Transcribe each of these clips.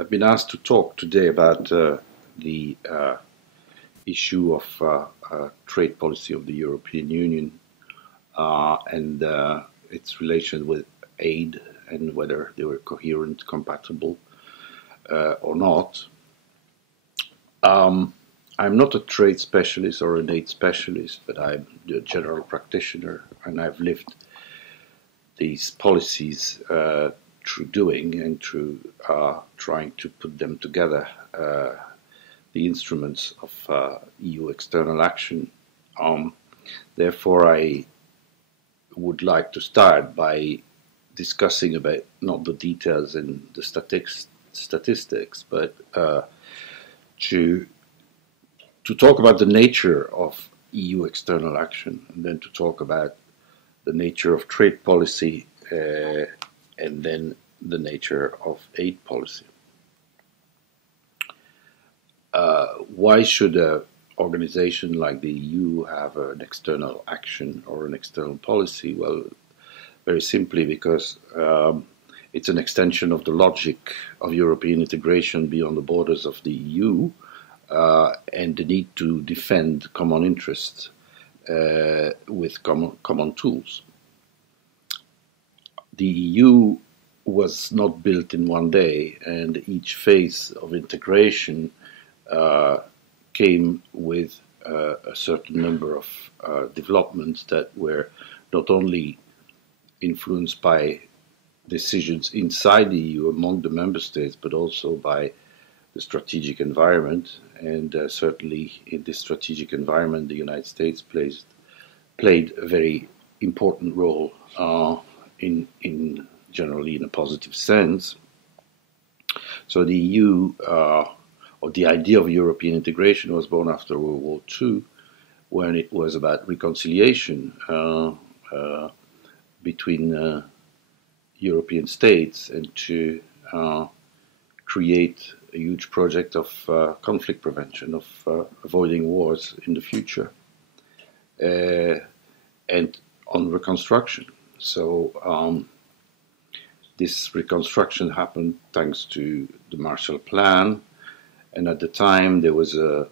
I've been asked to talk today about the issue of trade policy of the European Union and its relation with aid and whether they were coherent, compatible or not. I'm not a trade specialist or an aid specialist, but I'm a general practitioner, and I've lived these policies through doing and through trying to put them together, the instruments of EU external action. Therefore, I would like to start by discussing about not the details and the statistics, but to talk about the nature of EU external action, and then to talk about the nature of trade policy, and then the nature of aid policy. Why should an organization like the EU have an external action or an external policy? Well, very simply because it's an extension of the logic of European integration beyond the borders of the EU, and the need to defend common interests with common tools. The EU was not built in one day, and each phase of integration came with a certain number of developments that were not only influenced by decisions inside the EU among the member states, but also by the strategic environment. And certainly in this strategic environment, the United States played a very important role in generally in a positive sense. So the EU, or the idea of European integration, was born after World War II, when it was about reconciliation between European states and to create a huge project of conflict prevention, of avoiding wars in the future, and on reconstruction. So this reconstruction happened thanks to the Marshall Plan, and at the time there was a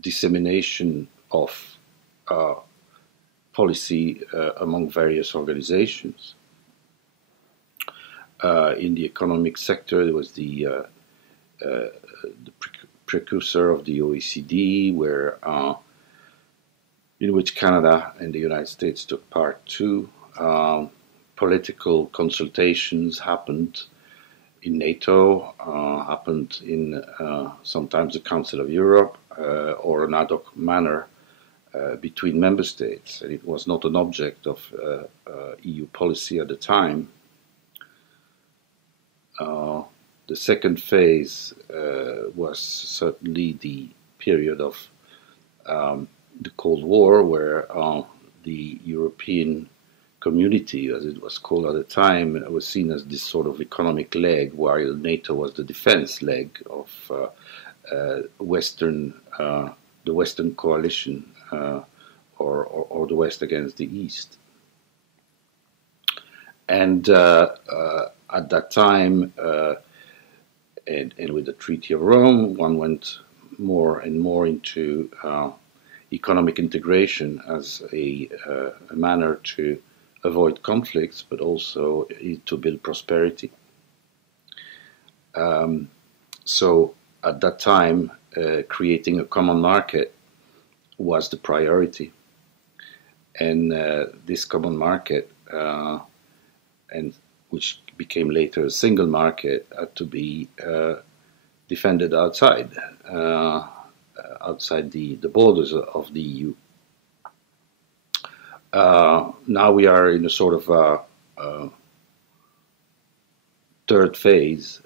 dissemination of policy among various organizations. In the economic sector, there was the precursor of the OECD, where in which Canada and the United States took part too. Political consultations happened in NATO, happened in sometimes the Council of Europe, or an ad hoc manner between member states. And it was not an object of EU policy at the time. The second phase was certainly the period of the Cold War, where the European community, as it was called at the time, was seen as this sort of economic leg, while NATO was the defense leg of the Western coalition, or the West against the East. And at that time, and with the Treaty of Rome, one went more and more into economic integration as a manner to avoid conflicts, but also to build prosperity. So at that time, creating a common market was the priority. And this common market, and which became later a single market, had to be defended outside the borders of the EU. Now we are in a sort of third phase,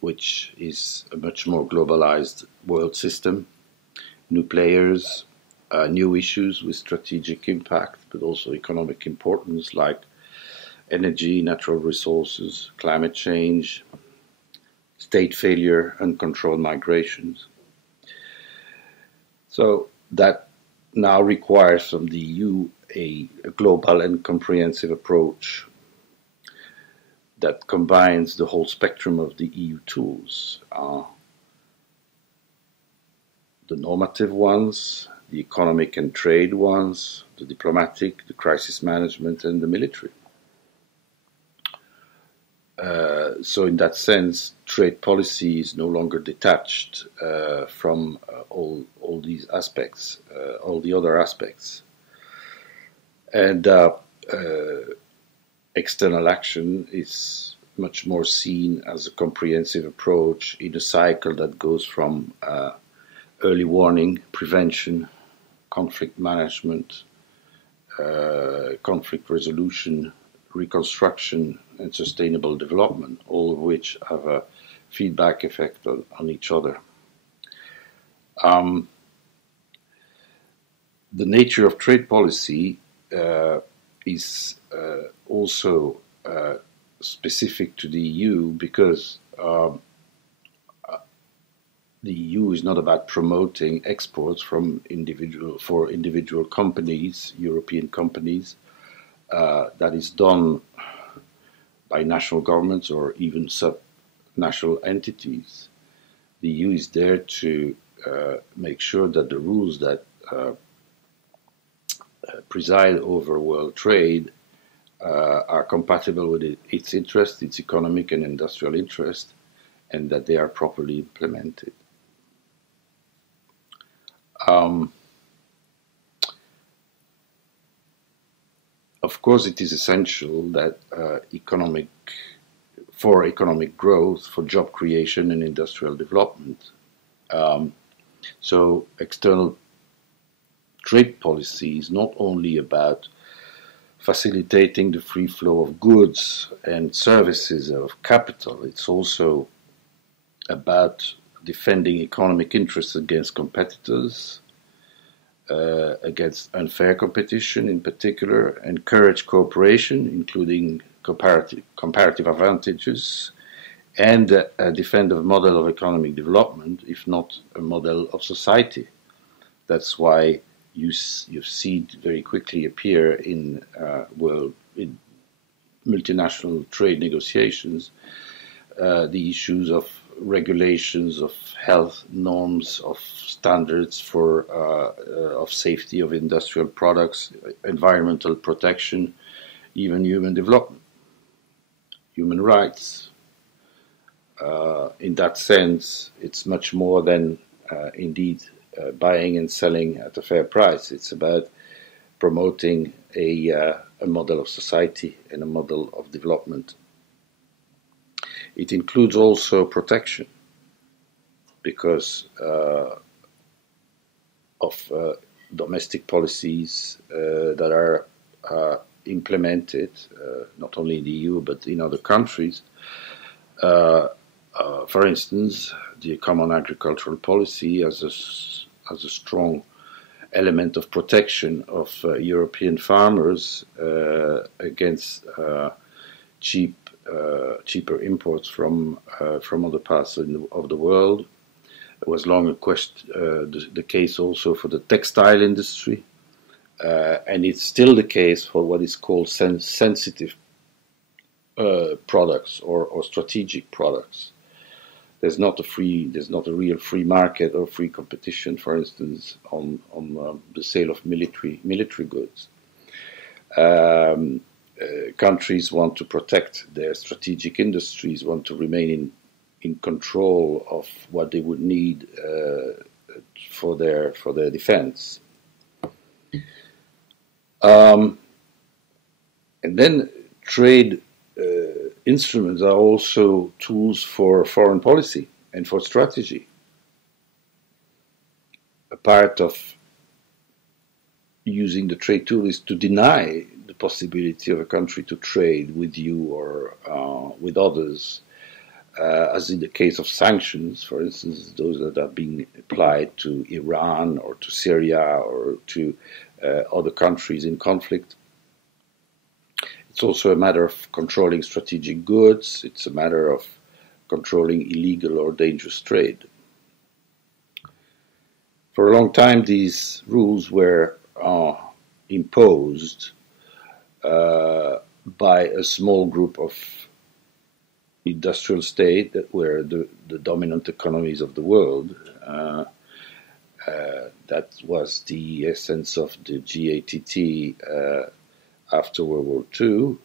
which is a much more globalized world system, new players, new issues with strategic impact, but also economic importance, like energy, natural resources, climate change, state failure, uncontrolled migrations. So that now requires from the EU a global and comprehensive approach. that combines the whole spectrum of the EU tools. The normative ones, the economic and trade ones, the diplomatic, the crisis management, and the military. So in that sense, trade policy is no longer detached from all these aspects, all the other aspects. And external action is much more seen as a comprehensive approach in a cycle that goes from early warning, prevention, conflict management, conflict resolution, reconstruction, and sustainable development, all of which have a feedback effect on each other. The nature of trade policy is also specific to the EU because the EU is not about promoting exports from individual companies, European companies. That is done by national governments or even sub-national entities. The EU is there to make sure that the rules that preside over world trade are compatible with its interest, its economic and industrial interest, and that they are properly implemented. Of course, it is essential that for economic growth, for job creation and industrial development. So external trade policy is not only about facilitating the free flow of goods and services of capital, it's also about defending economic interests against competitors, against unfair competition in particular, encourage cooperation, including comparative advantages, and defend a model of economic development, if not a model of society. That's why you see it very quickly appear in multinational trade negotiations, the issues of regulations of health norms, of standards of safety of industrial products, environmental protection, even human development, human rights. In that sense, it's much more than indeed buying and selling at a fair price. It's about promoting a model of society and a model of development. It includes also protection because of domestic policies that are implemented, not only in the EU but in other countries. For instance, the Common Agricultural Policy has a strong element of protection of European farmers against cheaper imports from other parts of the world. It was long the case also for the textile industry, and it's still the case for what is called sensitive products or strategic products. There's not a real free market or free competition, for instance, on the sale of military goods. Countries want to protect their strategic industries, want to remain in control of what they would need for their defense. And then trade instruments are also tools for foreign policy and for strategy. A part of using the trade tool is to deny the possibility of a country to trade with you or with others, as in the case of sanctions, for instance, those that are being applied to Iran or to Syria or to other countries in conflict. It's also a matter of controlling strategic goods. It's a matter of controlling illegal or dangerous trade. For a long time, these rules were imposed by a small group of industrial state that were the dominant economies of the world. That was the essence of the GATT after World War II.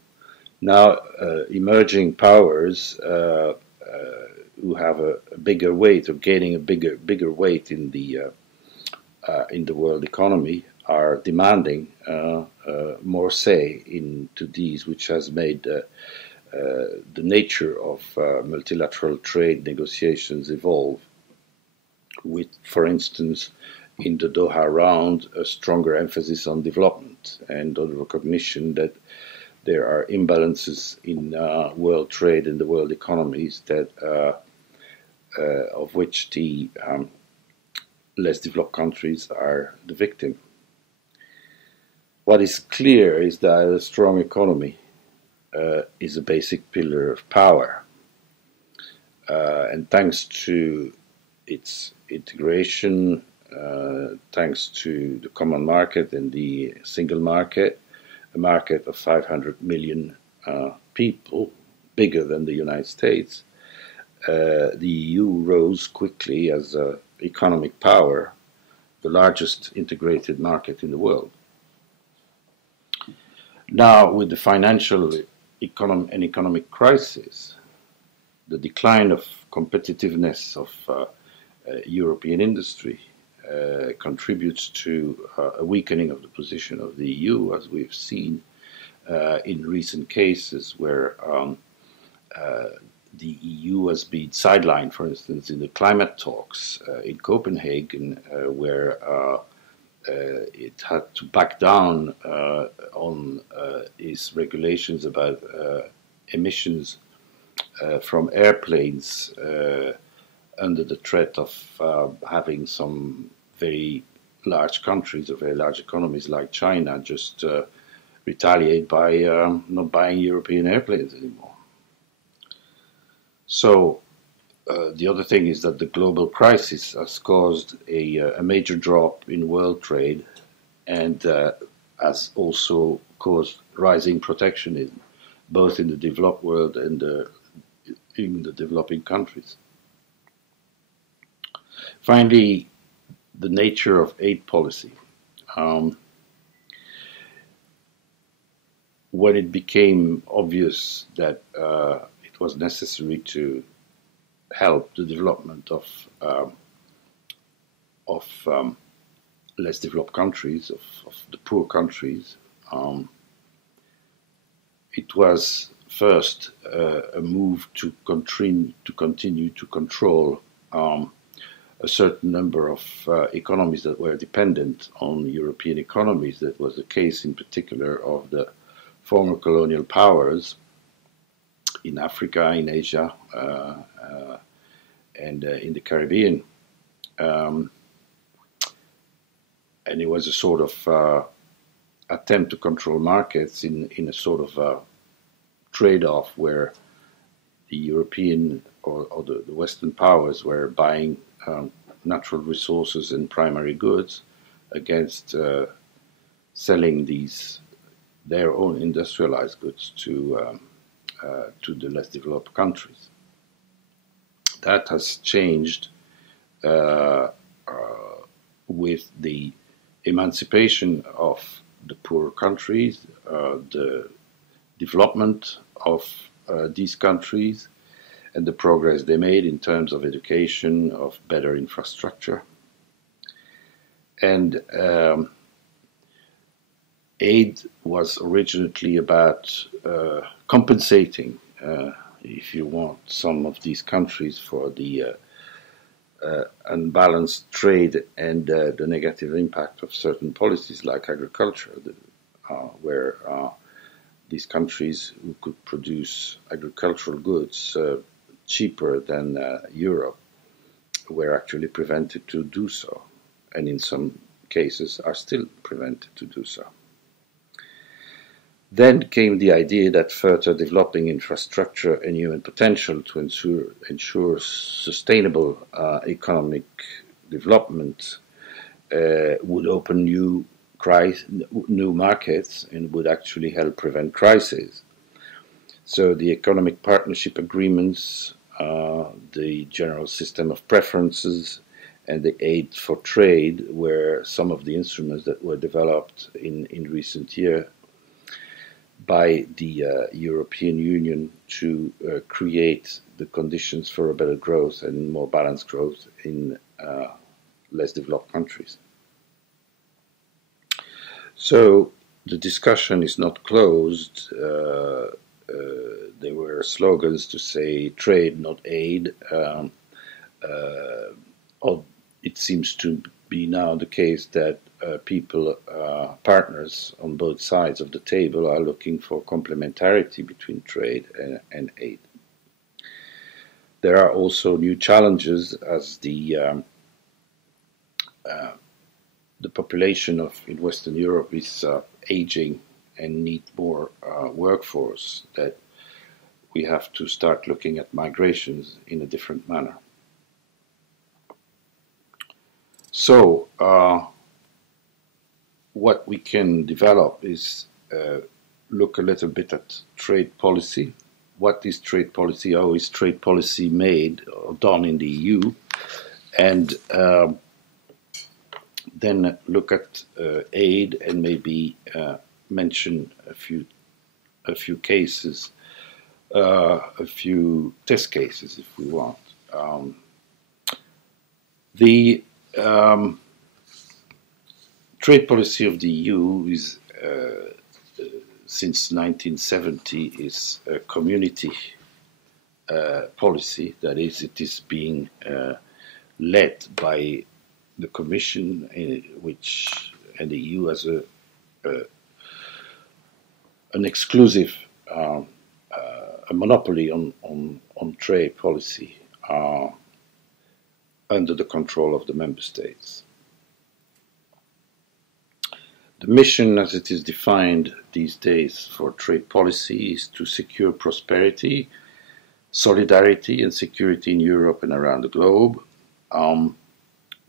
Now, emerging powers who have a bigger weight, or gaining a bigger weight in the world economy, are demanding more say into these, which has made the nature of multilateral trade negotiations evolve. With, for instance, in the Doha round, a stronger emphasis on development and on recognition that there are imbalances in world trade and the world economies that of which the less developed countries are the victim. What is clear is that a strong economy is a basic pillar of power, and thanks to its integration, thanks to the common market and the single market, a market of 500 million people, bigger than the United States, the EU rose quickly as an economic power, the largest integrated market in the world. Now, with the financial and economic crisis, the decline of competitiveness of European industry contributes to a weakening of the position of the EU, as we've seen in recent cases where the EU has been sidelined, for instance, in the climate talks in Copenhagen, where it had to back down on its regulations about emissions from airplanes under the threat of having some very large countries or very large economies like China just retaliate by not buying European airplanes anymore. So the other thing is that the global crisis has caused a major drop in world trade and has also caused rising protectionism, both in the developed world and in the developing countries. Finally, the nature of aid policy. When it became obvious that it was necessary to help the development of less developed countries, of the poor countries, it was first a move to continue to control a certain number of economies that were dependent on European economies. That was the case in particular of the former colonial powers in Africa, in Asia, and in the Caribbean. And it was a sort of attempt to control markets in a sort of trade-off where the European or the Western powers were buying natural resources and primary goods against selling their own industrialized goods to the less developed countries. That has changed with the emancipation of the poorer countries, the development of these countries, and the progress they made in terms of education, of better infrastructure. And aid was originally about compensating, if you want, some of these countries for the unbalanced trade and the negative impact of certain policies like agriculture, where these countries who could produce agricultural goods cheaper than Europe were actually prevented to do so, and in some cases are still prevented to do so. Then came the idea that further developing infrastructure and human potential to ensure sustainable economic development would open new markets and would actually help prevent crises. So the economic partnership agreements, the general system of preferences, and the aid for trade were some of the instruments that were developed in recent years by the European Union to create the conditions for a better growth and more balanced growth in less developed countries. So the discussion is not closed. There were slogans to say trade, not aid. It seems to be now the case that partners on both sides of the table are looking for complementarity between trade and aid. There are also new challenges as the population in Western Europe is aging and need more workforce, that we have to start looking at migrations in a different manner. So what we can develop is look a little bit at trade policy. What is trade policy? How is trade policy made or done in the EU? And then look at aid and maybe mention a few cases, a few test cases, if we want. The trade policy of the EU is, since 1970, is a community policy. That is, it is being led by the Commission, and the EU as an exclusive a monopoly on trade policy under the control of the member states. The mission, as it is defined these days for trade policy, is to secure prosperity, solidarity and security in Europe and around the globe,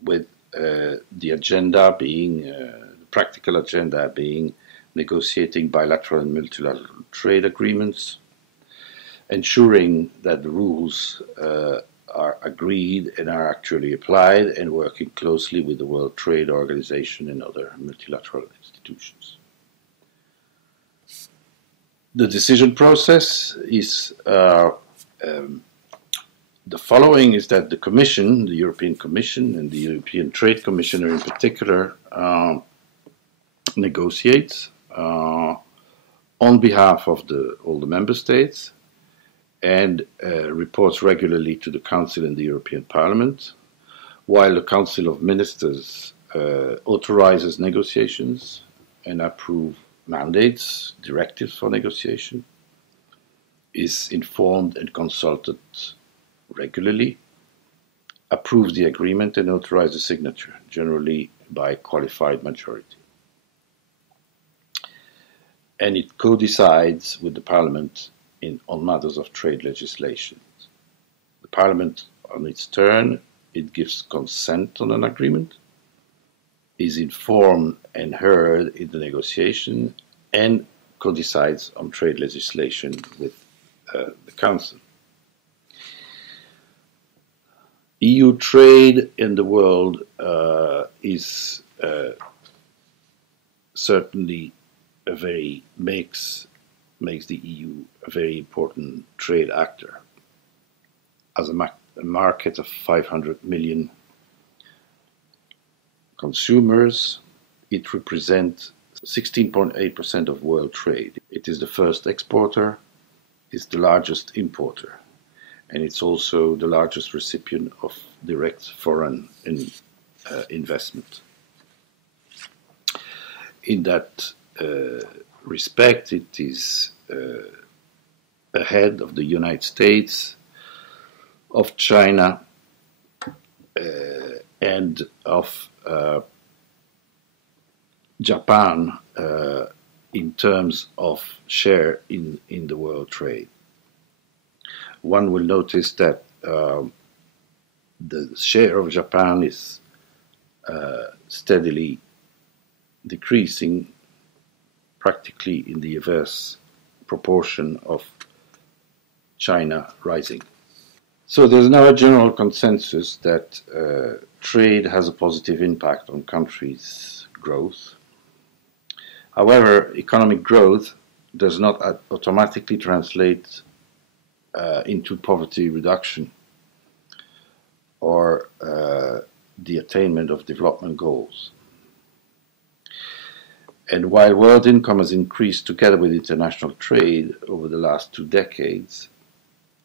with the agenda being, the practical agenda being negotiating bilateral and multilateral trade agreements, ensuring that the rules are agreed and are actually applied, and working closely with the World Trade Organization and other multilateral institutions. The decision process is the following: is that the Commission, the European Commission, and the European Trade Commissioner in particular, negotiates on behalf of all the member states, and reports regularly to the Council and the European Parliament, while the Council of Ministers authorizes negotiations and approves mandates, directives for negotiation, is informed and consulted regularly, approves the agreement and authorizes the signature, generally by qualified majority. And it co-decides with the Parliament on matters of trade legislation. The Parliament, on its turn, it gives consent on an agreement, is informed and heard in the negotiation, and co-decides on trade legislation with the Council. EU trade in the world is certainly makes the EU a very important trade actor. As a market of 500 million consumers, it represents 16.8% of world trade. It is the first exporter, is the largest importer, and it's also the largest recipient of direct foreign investment. In that respect, it is ahead of the United States, of China, and of Japan in terms of share in the world trade. One will notice that the share of Japan is steadily decreasing, practically in the inverse proportion of China rising. So there's now a general consensus that trade has a positive impact on countries' growth. However, economic growth does not automatically translate into poverty reduction or the attainment of development goals. And while world income has increased together with international trade over the last 2 decades,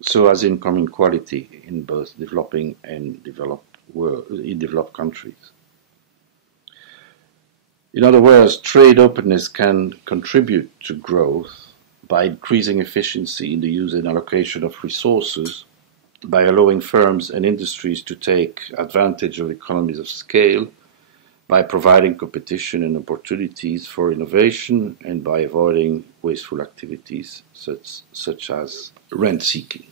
so has income inequality in both developing and developed countries. In other words, trade openness can contribute to growth by increasing efficiency in the use and allocation of resources, by allowing firms and industries to take advantage of economies of scale, by providing competition and opportunities for innovation, and by avoiding wasteful activities such as rent seeking.